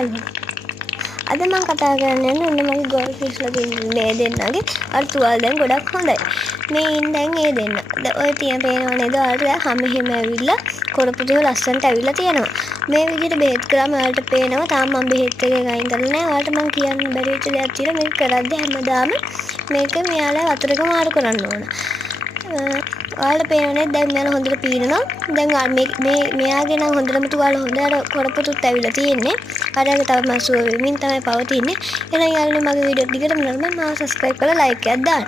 යාළුවෝ. අද මම කතා කරන්න යන්නේ ඔන්න මගේ ගෝල් ෆිෂ්ලා මේ දෙන්නගේ අර තුවාල දැන් ගොඩක් හොඳයි. මේ ඉන්න දැන් ඒ දෙන්න. ඔය තියෙන පේනව නේද? ඔයාලට හැම හිම ඇවිල්ලා කොරපු ටික ලස්සනට ඇවිල්ලා තියෙනවා. මේ විදිහට බෙහෙත් කරාම ඔයාලට පේනවා. තාම මම බෙහෙත් එක ගයින් කරලා නැහැ. ඔයාලට මම කියන්න බැරි වෙච්ච දෙයක් තියෙනවා. මේක කරද්දී හැමදාම මේක මෙයාලා වතුරක මාරු කරන්න ඕන. ඔයාලට පේනවනේ දැන් මෙයාලා හොඳට පීනනවා. දැන් මෙයාගේ නම් හොඳටම තුවාල හොඳ අර කොරපුතුත් ඇවිල්ලා තියෙන්නේ. අරගෙන තව මම සුව වෙමින් තමයි පවතින්නේ. එහෙනම් යාළුවනේ මගේ වීඩියෝ දිගටම නරඹන්න මාව සබ්ස්ක්‍රයිබ් කරලා ලයික් එකක් දාන්න.